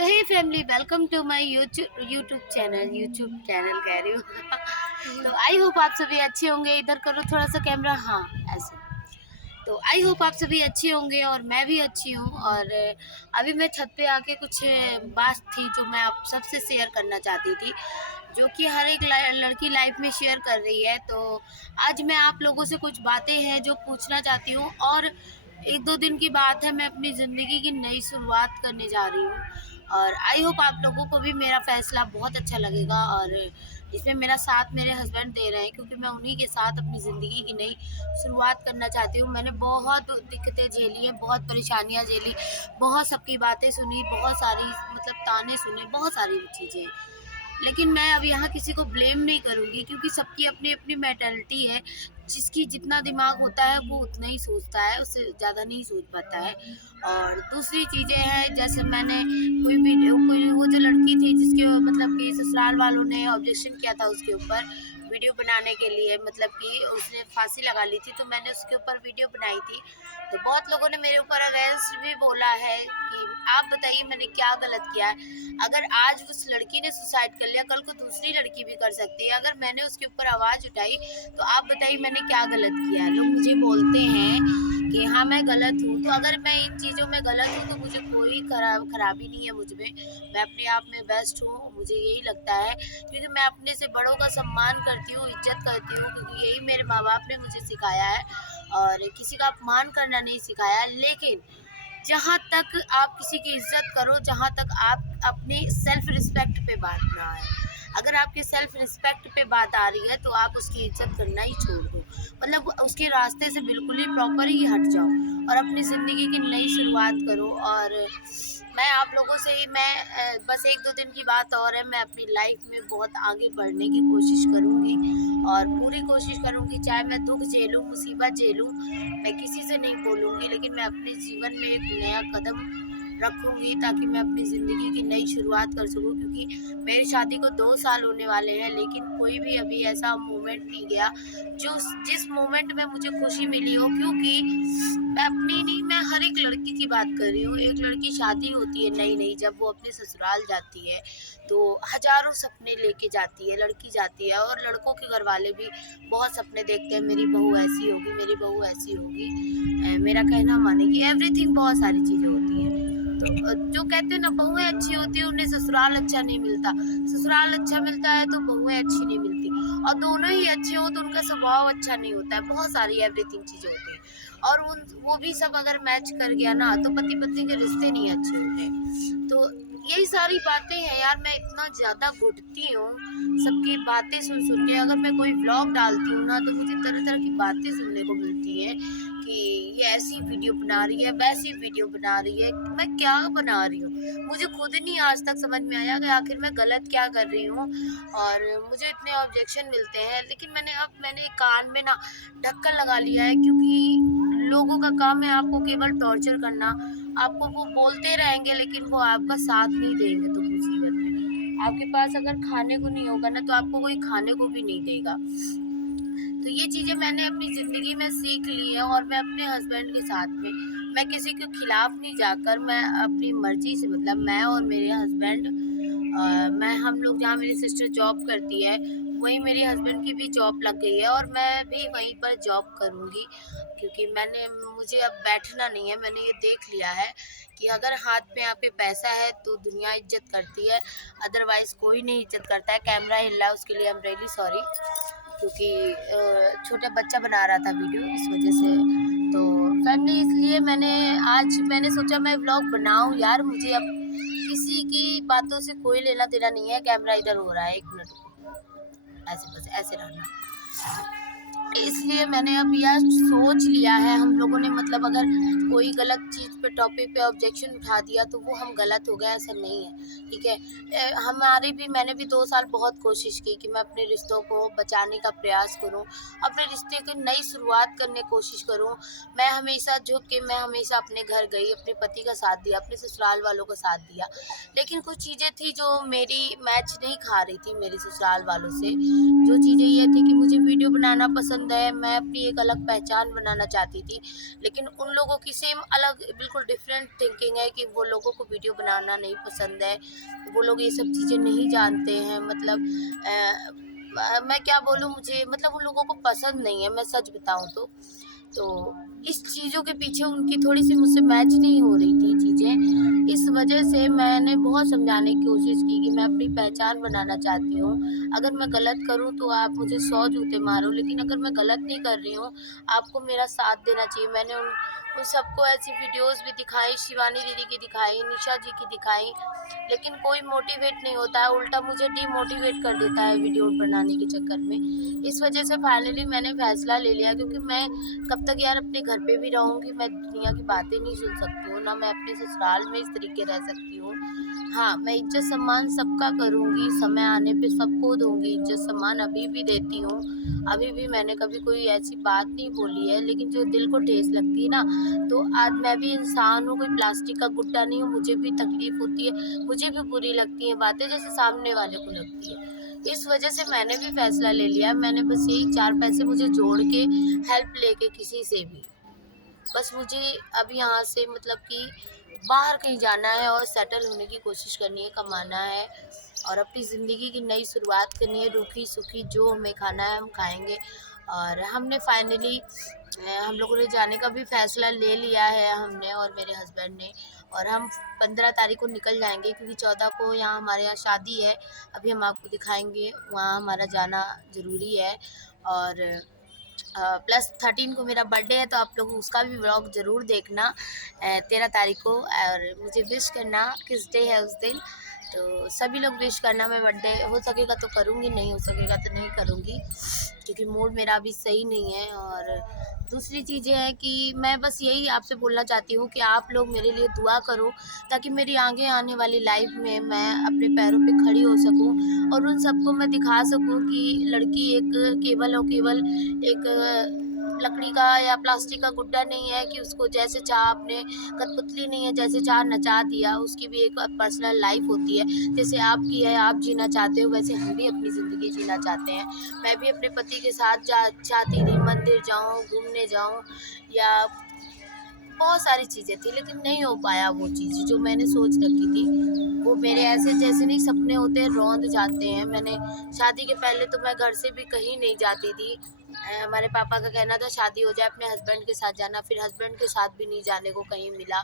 तो hey family, welcome to my YouTube channel कह रही हूँ। तो आई होप आप सभी अच्छे होंगे। इधर करो थोड़ा सा कैमरा, हाँ ऐसे। तो आई होप आप सभी अच्छे होंगे और मैं भी अच्छी हूँ। और अभी मैं छत पे आके कुछ बात थी जो मैं आप सबसे शेयर करना चाहती थी, जो कि हर एक लड़की लाइफ में शेयर कर रही है। तो आज मैं आप लोगों से कुछ बातें हैं जो पूछना चाहती हूँ, और एक दो दिन की बात है, मैं अपनी ज़िंदगी की नई शुरुआत करने जा रही हूँ। और आई होप आप लोगों को भी मेरा फैसला बहुत अच्छा लगेगा, और इसमें मेरा साथ मेरे हस्बैंड दे रहे हैं, क्योंकि मैं उन्हीं के साथ अपनी ज़िंदगी की नई शुरुआत करना चाहती हूँ। मैंने बहुत दिक्कतें झेली हैं, बहुत परेशानियाँ झेली, बहुत सबकी बातें सुनी, बहुत सारी मतलब ताने सुने, बहुत सारी चीज़ें। लेकिन मैं अब यहाँ किसी को ब्लेम नहीं करूँगी, क्योंकि सबकी अपनी अपनी मेंटालिटी है। जिसकी जितना दिमाग होता है वो उतना ही सोचता है, उससे ज़्यादा नहीं सोच पाता है। और दूसरी चीज़ें हैं, जैसे मैंने कोई वो जो लड़की थी जिसके मतलब कि ससुराल वालों ने ऑब्जेक्शन किया था उसके ऊपर वीडियो बनाने के लिए, मतलब कि उसने फांसी लगा ली थी, तो मैंने उसके ऊपर वीडियो बनाई थी। तो बहुत लोगों ने मेरे ऊपर अगेंस्ट भी बोला है कि आप बताइए मैंने क्या गलत किया है। अगर आज उस लड़की ने सुसाइड कर लिया, कल को दूसरी लड़की भी कर सकती है। अगर मैंने उसके ऊपर आवाज़ उठाई, तो आप बताइए मैंने क्या गलत किया है। लोग मुझे बोलते हैं कि हाँ मैं गलत हूँ, तो अगर मैं इन चीज़ों में गलत हूँ तो मुझे कोई खराबी नहीं है मुझ में। मैं अपने आप में बेस्ट हूँ, मुझे यही लगता है, क्योंकि मैं अपने से बड़ों का सम्मान करती हूँ, इज्जत करती हूँ, क्योंकि यही मेरे माँ बाप ने मुझे सिखाया है, और किसी का अपमान करना नहीं सिखाया। लेकिन जहाँ तक आप किसी की इज्जत करो, जहाँ तक आप अपनी सेल्फ रिस्पेक्ट पे बात ना आए। अगर आपकी सेल्फ रिस्पेक्ट पे बात आ रही है तो आप उसकी इज्जत करना ही छोड़ दो, मतलब उसके रास्ते से बिल्कुल ही प्रॉपर ही हट जाओ और अपनी ज़िंदगी की नई शुरुआत करो। और मैं आप लोगों से ही बस एक दो दिन की बात और है, मैं अपनी लाइफ में बहुत आगे बढ़ने की कोशिश करूँगी और पूरी कोशिश करूँगी, चाहे मैं दुख झेलूँ, मुसीबत झेलूँ, मैं किसी से नहीं बोलूँगी, लेकिन मैं अपने जीवन में एक नया कदम रखूँगी ताकि मैं अपनी ज़िंदगी की नई शुरुआत कर सकूँ। क्योंकि मेरी शादी को 2 साल होने वाले हैं, लेकिन कोई भी अभी ऐसा मोमेंट नहीं गया जो जिस मोमेंट में मुझे खुशी मिली हो। क्योंकि मैं अपनी नहीं, मैं हर एक लड़की की बात कर रही हूँ। एक लड़की शादी होती है नई-नई, जब वो अपने ससुराल जाती है तो हज़ारों सपने लेके जाती है, लड़की जाती है, और लड़कों के घरवाले भी बहुत सपने देखते हैं, मेरी बहू ऐसी होगी, मेरी बहू ऐसी होगी, मेरा कहना मानेगी, एवरीथिंग, बहुत सारी चीज़ें होती हैं। तो जो कहते हैं ना बहुएँ अच्छी होती हैं उन्हें ससुराल अच्छा नहीं मिलता, ससुराल अच्छा मिलता है तो बहुएँ अच्छी नहीं मिलती, और दोनों ही अच्छे हो तो उनका स्वभाव अच्छा नहीं होता है, बहुत सारी एवरीथिंग चीज़ें होती हैं। और उन वो भी सब अगर मैच कर गया ना तो पति-पत्नी के रिश्ते नहीं अच्छे होते। तो यही सारी बातें हैं यार, मैं इतना ज़्यादा घुटती हूँ सबकी बातें सुन-सुन के। अगर मैं कोई व्लॉग डालती हूँ ना तो मुझे तरह-तरह की बातें सुनने को मिलती हैं कि ये ऐसी वीडियो बना रही है, वैसी वीडियो बना रही है। मैं क्या बना रही हूँ? मुझे खुद नहीं आज तक समझ में आया कि आखिर मैं गलत क्या कर रही हूँ, और मुझे इतने ऑब्जेक्शन मिलते हैं। लेकिन मैंने कान में ना ढक्कन लगा लिया है, क्योंकि लोगों का काम है आपको केवल टॉर्चर करना। आपको वो बोलते रहेंगे लेकिन वो आपका साथ नहीं देंगे तो मुसीबत में। आपके पास अगर खाने को नहीं होगा ना तो आपको कोई खाने को भी नहीं देगा। तो ये चीज़ें मैंने अपनी ज़िंदगी में सीख ली है, और मैं अपने हस्बैंड के साथ में, मैं किसी के खिलाफ नहीं जाकर, मैं अपनी मर्ज़ी से, मतलब मैं और मेरे हस्बैंड, मैं हम लोग, जहाँ मेरी सिस्टर जॉब करती है वहीं मेरे हस्बैंड की भी जॉब लग गई है, और मैं भी वहीं पर जॉब करूँगी, क्योंकि मुझे अब बैठना नहीं है। मैंने ये देख लिया है कि अगर हाथ में आपके पैसा है तो दुनिया इज्जत करती है, अदरवाइज़ कोई नहीं इज्जत करता है। कैमरा हिल रहा है, उसके लिए आई एम रियली सॉरी, क्योंकि छोटा बच्चा बना रहा था वीडियो, इस वजह से। तो फैमिली, इसलिए मैंने सोचा मैं व्लॉग बनाऊं यार। मुझे अब किसी की बातों से कोई लेना देना नहीं है। कैमरा इधर हो रहा है, 1 मिनट रुको, ऐसे बस ऐसे रहना। इसलिए मैंने अब यह सोच लिया है, हम लोगों ने, मतलब अगर कोई गलत चीज़ पे, टॉपिक पे ऑब्जेक्शन उठा दिया तो वो हम गलत हो गए, ऐसा नहीं है, ठीक है। मैंने भी 2 साल बहुत कोशिश की कि मैं अपने रिश्तों को बचाने का प्रयास करूं, अपने रिश्ते की नई शुरुआत करने की कोशिश करूं। मैं हमेशा झुक के, मैं हमेशा अपने घर गई, अपने पति का साथ दिया, अपने ससुराल वालों का साथ दिया। लेकिन कुछ चीज़ें थी जो मेरी मैच नहीं खा रही थी मेरे ससुराल वालों से। जो चीज़ें ये थी कि मुझे वीडियो बनाना पसंद पसंद है, मैं अपनी एक अलग पहचान बनाना चाहती थी। लेकिन उन लोगों की सेम अलग बिल्कुल डिफरेंट थिंकिंग है कि वो लोगों को वीडियो बनाना नहीं पसंद है, वो लोग ये सब चीज़ें नहीं जानते हैं। मतलब मैं क्या बोलूँ, मुझे मतलब उन लोगों को पसंद नहीं है, मैं सच बताऊँ तो। तो इस चीज़ों के पीछे उनकी थोड़ी-सी मुझसे मैच नहीं हो रही थी चीज़ें। इस वजह से मैंने बहुत समझाने की कोशिश की कि मैं अपनी पहचान बनाना चाहती हूँ। अगर मैं गलत करूँ तो आप मुझे 100 जूते मारो, लेकिन अगर मैं गलत नहीं कर रही हूँ, आपको मेरा साथ देना चाहिए। मैंने उन सबको ऐसी वीडियोज़ भी दिखाई, शिवानी दीदी की दिखाई, निशा जी की दिखाई, लेकिन कोई मोटिवेट नहीं होता है, उल्टा मुझे डीमोटिवेट कर देता है वीडियो बनाने के चक्कर में। इस वजह से फाइनली मैंने फैसला ले लिया, क्योंकि मैं कब तक यार अपने घर पे भी रहूँगी, मैं दुनिया की बातें नहीं सुन सकती हूँ, ना मैं अपने ससुराल में इस तरीके रह सकती हूँ। हाँ, मैं इज्जत सम्मान सबका करूँगी, समय आने पे सबको दूँगी इज्जत सम्मान, अभी भी देती हूँ। अभी भी मैंने कभी कोई ऐसी बात नहीं बोली है, लेकिन जो दिल को ठेस लगती है ना, तो आज मैं भी इंसान हूँ, कोई प्लास्टिक का गुड्डा नहीं हूँ, मुझे भी तकलीफ़ होती है, मुझे भी बुरी लगती हैं बातें जैसे सामने वाले को लगती है। इस वजह से मैंने भी फैसला ले लिया, मैंने बस यही 4 पैसे मुझे जोड़ के हेल्प लेके किसी से भी, बस मुझे अब यहाँ से मतलब कि बाहर कहीं जाना है और सेटल होने की कोशिश करनी है, कमाना है और अपनी ज़िंदगी की नई शुरुआत करनी है। रूखी सूखी जो हमें खाना है हम खाएंगे। और हमने फाइनली हम लोगों ने जाने का भी फ़ैसला ले लिया है, हमने और मेरे हस्बैंड ने। और हम 15 तारीख को निकल जाएंगे, क्योंकि 14 को यहाँ हमारे यहाँ शादी है, अभी हम आपको दिखाएंगे, वहाँ हमारा जाना ज़रूरी है। और प्लस 13 को मेरा बर्थडे है, तो आप लोग उसका भी व्लॉग ज़रूर देखना 13 तारीख को, और मुझे विश करना किस डे है उस दिन। तो सभी लोग विश करना, मैं बर्थडे हो सकेगा तो करूँगी, नहीं हो सकेगा तो नहीं करूँगी, क्योंकि मूड मेरा अभी सही नहीं है। और दूसरी चीज़ें हैं कि मैं बस यही आपसे बोलना चाहती हूँ कि आप लोग मेरे लिए दुआ करो, ताकि मेरी आगे आने वाली लाइफ में मैं अपने पैरों पे खड़ी हो सकूँ और उन सबको मैं दिखा सकूँ कि लड़की एक केवल और केवल एक लकड़ी का या प्लास्टिक का गुड्डा नहीं है, कि उसको जैसे चाह आपने कठपुतली नहीं है, जैसे चाह नचा दिया, उसकी भी एक पर्सनल लाइफ होती है। जैसे आपकी है, आप जीना चाहते हो, वैसे हम भी अपनी ज़िंदगी जीना चाहते हैं। मैं भी अपने पति के साथ चाहती थी मंदिर जाऊँ, घूमने जाऊँ, या बहुत सारी चीज़ें थी, लेकिन नहीं हो पाया वो चीज़ जो मैंने सोच रखी थी। वो मेरे ऐसे जैसे नहीं सपने होते हैं, रौंद जाते हैं। मैंने शादी के पहले तो मैं घर से भी कहीं नहीं जाती थी। हमारे पापा का कहना था शादी हो जाए अपने हस्बैंड के साथ जाना, फिर हस्बैंड के साथ भी नहीं जाने को कहीं मिला।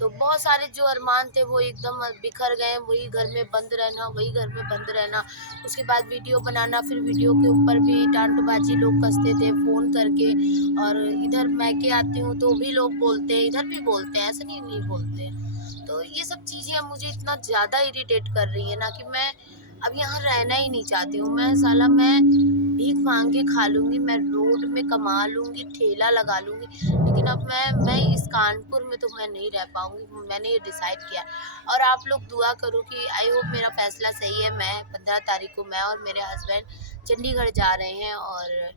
तो बहुत सारे जो अरमान थे वो एकदम बिखर गए, वही घर में बंद रहना, वही घर में बंद रहना। उसके बाद वीडियो बनाना, फिर वीडियो के ऊपर भी डांटबाजी लोग कसते थे फ़ोन करके। और इधर मैके आती हूँ तो भी लोग बोलते हैं, इधर भी बोलते हैं, ऐसा नहीं बोलते हैं। तो ये सब चीज़ें अब मुझे इतना ज़्यादा इरिटेट कर रही है ना, कि मैं अब यहाँ रहना ही नहीं चाहती हूँ। मैं भीख मांग के खा लूँगी, मैं रोड में कमा लूँगी, ठेला लगा लूँगी, लेकिन अब मैं इस कानपुर में तो मैं नहीं रह पाऊँगी, मैंने ये डिसाइड किया। और आप लोग दुआ करो कि आई होप मेरा फ़ैसला सही है। मैं 15 तारीख को मैं और मेरे हस्बैंड चंडीगढ़ जा रहे हैं, और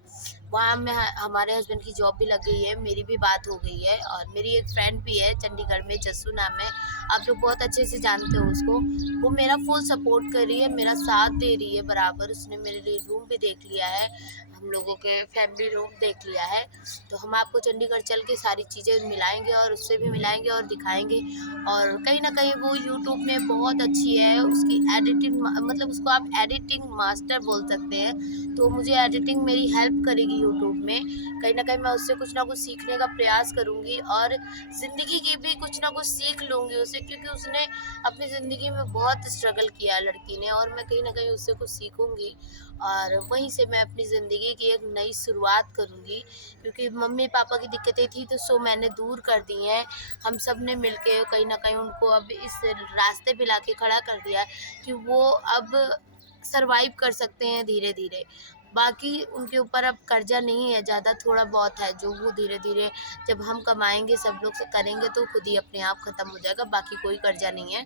वहाँ में हमारे हस्बैंड की जॉब भी लग गई है, मेरी भी बात हो गई है। और मेरी एक फ्रेंड भी है चंडीगढ़ में, जस्सू नाम है, आप लोग बहुत अच्छे से जानते हो उसको। वो मेरा फुल सपोर्ट कर रही है, मेरा साथ दे रही है बराबर। उसने मेरे लिए रूम भी देख लिया है, हम लोगों के फैमिली रूम देख लिया है। तो हम आपको चंडीगढ़ चल के सारी चीज़ें मिलाएंगे, और उससे भी मिलाएंगे और दिखाएंगे। और कहीं ना कहीं वो यूट्यूब में बहुत अच्छी है, उसकी एडिटिंग मतलब उसको आप एडिटिंग मास्टर बोल सकते हैं। तो मुझे एडिटिंग मेरी हेल्प करेगी यूट्यूब में। कहीं ना कहीं मैं उससे कुछ ना कुछ सीखने का प्रयास करूँगी, और ज़िंदगी की भी कुछ ना कुछ सीख लूँगी उससे, क्योंकि उसने अपनी ज़िंदगी में बहुत स्ट्रगल किया है लड़की ने, और मैं कहीं ना कहीं उससे कुछ सीखूँगी। और वहीं से मैं अपनी ज़िंदगी की एक नई शुरुआत करूँगी, क्योंकि मम्मी पापा की दिक्कतें थी तो सो मैंने दूर कर दी हैं। हम सब ने मिल के कहीं ना कहीं उनको अब इस रास्ते पे ला के खड़ा कर दिया है कि वो अब सरवाइव कर सकते हैं धीरे धीरे। बाकी उनके ऊपर अब कर्जा नहीं है ज़्यादा, थोड़ा बहुत है जो वो धीरे धीरे जब हम कमाएंगे सब लोग से करेंगे तो खुद ही अपने आप ख़त्म हो जाएगा, बाकी कोई कर्जा नहीं है।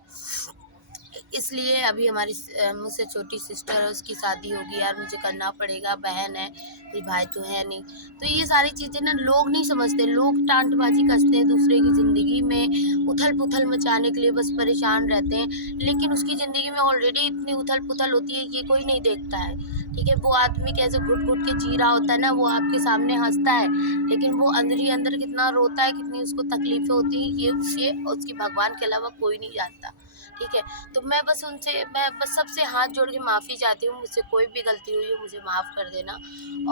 इसलिए अभी हमारी मुझसे छोटी सिस्टर है, उसकी शादी होगी यार, मुझे करना पड़ेगा, बहन है, कोई भाई तो है नहीं। तो ये सारी चीज़ें ना लोग नहीं समझते, लोग टांटबाजी कसते हैं दूसरे की ज़िंदगी में, उथल पुथल मचाने के लिए बस परेशान रहते हैं, लेकिन उसकी ज़िंदगी में ऑलरेडी इतनी उथल पुथल होती है, ये कोई नहीं देखता है। ठीक है। वो आदमी कैसे घुट घुट के जी रहा होता है ना, वो आपके सामने हंसता है, लेकिन वो अंदर ही अंदर कितना रोता है, कितनी उसको तकलीफें होती हैं, ये उसे उसकी भगवान के अलावा कोई नहीं जानता। ठीक है। तो मैं बस सबसे हाथ जोड़ के माफ़ी चाहती हूँ, मुझसे कोई भी गलती हुई हो मुझे माफ़ कर देना,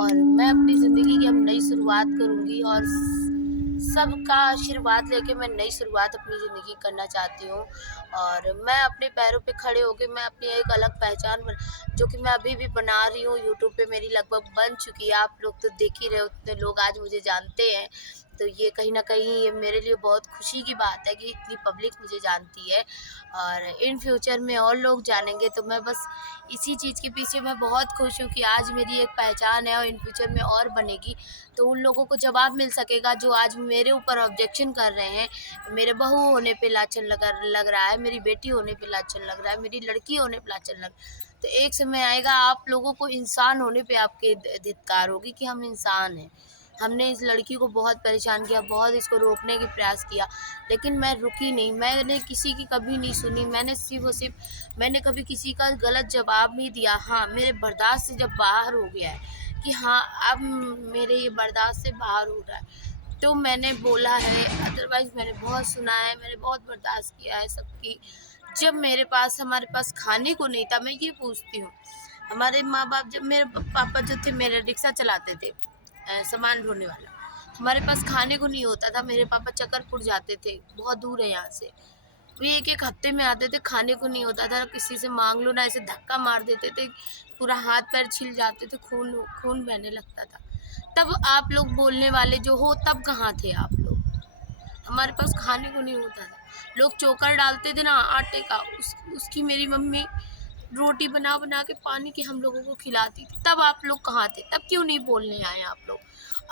और मैं अपनी ज़िंदगी की अब नई शुरुआत करूँगी, और सबका आशीर्वाद लेके मैं नई शुरुआत अपनी ज़िंदगी करना चाहती हूँ। और मैं अपने पैरों पे खड़े होके मैं अपनी एक अलग पहचान जो कि मैं अभी भी बना रही हूँ। यूट्यूब पे मेरी लगभग बन चुकी है, आप लोग तो देख ही रहे हो, उतने लोग आज मुझे जानते हैं। तो ये कहीं न कहीं ये मेरे लिए बहुत खुशी की बात है कि इतनी पब्लिक मुझे जानती है, और इन फ्यूचर में और लोग जानेंगे। तो मैं बस इसी चीज़ के पीछे मैं बहुत खुश हूँ कि आज मेरी एक पहचान है, और इन फ्यूचर में और बनेगी। तो उन लोगों को जवाब मिल सकेगा जो आज मेरे ऊपर ऑब्जेक्शन कर रहे हैं। मेरे बहू होने पे लाछन लग रहा है, मेरी बेटी होने पे लाछन लग रहा है, मेरी लड़की होने पे लाछन लग, तो एक समय आएगा आप लोगों को इंसान होने पे आपके धिक्कार होगी कि हम इंसान हैं। हमने इस लड़की को बहुत परेशान किया, बहुत इसको रोकने की प्रयास किया, लेकिन मैं रुकी नहीं, मैंने किसी की कभी नहीं सुनी, मैंने कभी किसी का गलत जवाब नहीं दिया। हाँ, मेरे बर्दाश्त से जब बाहर हो गया है कि हाँ, अब मेरे ये बर्दाश्त से बाहर हो रहा है, तो मैंने बोला है, अदरवाइज़ मैंने बहुत सुना है, मैंने बहुत बर्दाश्त किया है सबकी। जब हमारे पास खाने को नहीं था, मैं ये पूछती हूँ, हमारे माँ-बाप, जब मेरे पापा जो थे मेरा रिक्शा चलाते थे, सामान ढोने वाला, हमारे पास खाने को नहीं होता था, मेरे पापा चकरपुर जाते थे, बहुत दूर है यहाँ से। वो एक-एक हफ्ते में आते थे, खाने को नहीं होता था, किसी से माँग लो ना, ऐसे धक्का मार देते थे, पूरा हाथ-पैर छिल जाते थे, खून खून बहने लगता था। तब आप लोग बोलने वाले जो हो, तब कहाँ थे आप लोग? हमारे पास खाने को नहीं होता था। लोग चोकर डालते थे ना आटे का, उसकी मेरी मम्मी रोटी बना-बना के पानी के हम लोगों को खिलाती थी। तब आप लोग कहाँ थे? तब क्यों नहीं बोलने आए आप लोग?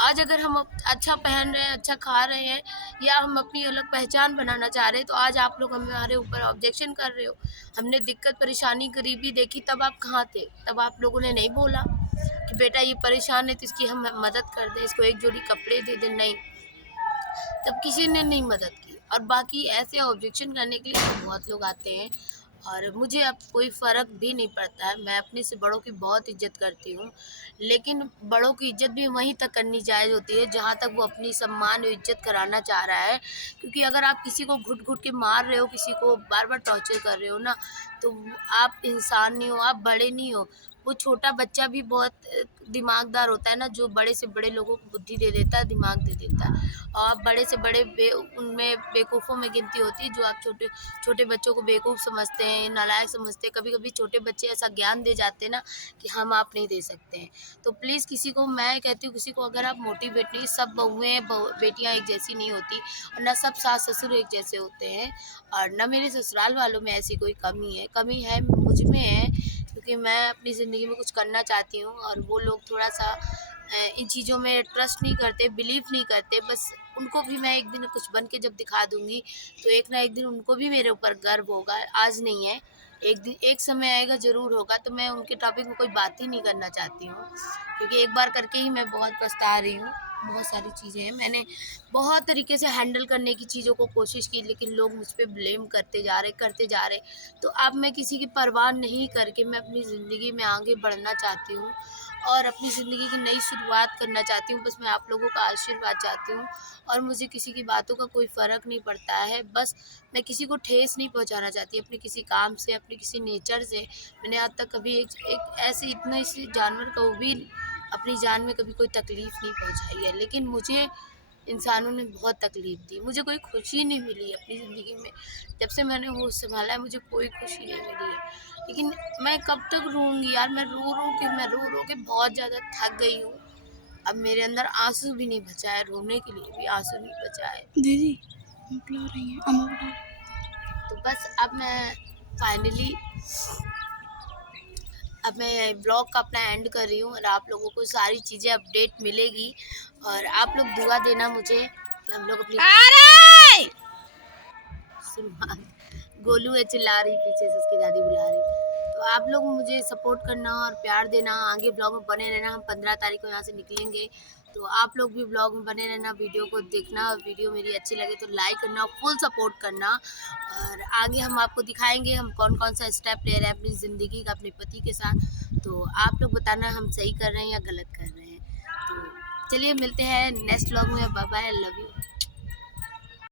आज अगर हम अच्छा पहन रहे हैं, अच्छा खा रहे हैं, या हम अपनी अलग पहचान बनाना चाह रहे हैं, तो आज आप लोग हमारे ऊपर ऑब्जेक्शन कर रहे हो। हमने दिक्कत परेशानी गरीबी देखी, तब आप कहाँ थे? तब आप लोगों ने नहीं बोला कि बेटा ये परेशान है तो इसकी हम मदद कर दें, इसको एक जोड़ी कपड़े दे दें, नहीं। तब किसी ने नहीं मदद की, और बाकी ऐसे ऑब्जेक्शन करने के लिए तो बहुत लोग आते हैं, और मुझे अब कोई फ़र्क भी नहीं पड़ता है। मैं अपने से बड़ों की बहुत इज़्ज़त करती हूँ, लेकिन बड़ों की इज़्ज़त भी वहीं तक करनी जायज़ होती है जहाँ तक वो अपनी सम्मान और इज़्ज़त कराना चाह रहा है। क्योंकि अगर आप किसी को घुट-घुट के मार रहे हो, किसी को बार-बार टॉर्चर कर रहे हो ना, तो आप इंसान नहीं हो, आप बड़े नहीं हो। वो छोटा बच्चा भी बहुत दिमागदार होता है ना, जो बड़े से बड़े लोगों को बुद्धि दे देता है, दिमाग दे देता है। और बड़े से बड़े उनमें बेवकूफ़ों में गिनती होती है, जो आप छोटे छोटे बच्चों को बेवकूफ़ समझते हैं, नालायक समझते हैं। कभी-कभी छोटे बच्चे ऐसा ज्ञान दे जाते हैं ना कि हम आप नहीं दे सकते हैं। तो प्लीज़ किसी को, मैं कहती हूँ, किसी को अगर आप मोटिवेट नहीं, सब बेटियाँ एक जैसी नहीं होती, और ना सब सास-ससुर एक जैसे होते हैं, और ना मेरे ससुराल वालों में ऐसी कोई कमी है मुझ में है, क्योंकि मैं अपनी ज़िंदगी में कुछ करना चाहती हूँ, और वो लोग थोड़ा-सा इन चीज़ों में ट्रस्ट नहीं करते, बिलीव नहीं करते। बस उनको भी मैं एक दिन कुछ बन के जब दिखा दूँगी, तो एक ना एक दिन उनको भी मेरे ऊपर गर्व होगा। आज नहीं है, एक समय आएगा, ज़रूर होगा। तो मैं उनके टॉपिक में कोई बात ही नहीं करना चाहती हूँ, क्योंकि एक बार करके ही मैं बहुत पछता रही हूँ। बहुत सारी चीज़ें हैं, मैंने बहुत तरीके से हैंडल करने की चीज़ों को कोशिश की, लेकिन लोग मुझ पे ब्लेम करते जा रहे। तो अब मैं किसी की परवाह नहीं करके मैं अपनी ज़िंदगी में आगे बढ़ना चाहती हूँ, और अपनी ज़िंदगी की नई शुरुआत करना चाहती हूँ। बस मैं आप लोगों का आशीर्वाद चाहती हूँ, और मुझे किसी की बातों का कोई फ़र्क नहीं पड़ता है। बस मैं किसी को ठेस नहीं पहुँचाना चाहती अपने किसी काम से, अपने किसी नेचर से। मैंने आज तक कभी एक ऐसे इतने से जानवर को भी अपनी जान में कभी कोई तकलीफ़ नहीं पहुँचाई है। लेकिन मुझे इंसानों ने बहुत तकलीफ़ दी, मुझे कोई खुशी नहीं मिली अपनी ज़िंदगी में। जब से मैंने होश संभाला है, मुझे कोई खुशी नहीं मिली है। लेकिन मैं कब तक रोऊँगी यार, मैं रो रो के बहुत ज़्यादा थक गई हूँ। अब मेरे अंदर आँसू भी नहीं बचा है, रोने के लिए भी आँसू नहीं बचा है। दीदी बुला रही हैं, अम्मा बुला रही हैं। तो बस अब मैं फाइनली अब मैं ब्लॉग का अपना एंड कर रही हूँ, और आप लोगों को सारी चीज़ें अपडेट मिलेगी, और आप लोग दुआ देना मुझे कि हम लोग अपनी शुरुआत। गोलू है, चिल्ला रही पीछे से, उसकी दादी बुला रही। तो आप लोग मुझे सपोर्ट करना और प्यार देना, आगे ब्लॉग में बने रहना। हम 15 तारीख को यहाँ से निकलेंगे, तो आप लोग भी ब्लॉग में बने रहना, वीडियो को देखना, और वीडियो मेरी अच्छी लगे तो लाइक करना, फुल सपोर्ट करना। और आगे हम आपको दिखाएंगे हम कौन कौन सा स्टेप ले रहे हैं अपनी ज़िंदगी का अपने पति के साथ। तो आप लोग बताना हम सही कर रहे हैं या गलत कर रहे हैं। तो चलिए मिलते हैं नेक्स्ट व्लॉग में। Bye bye, love you.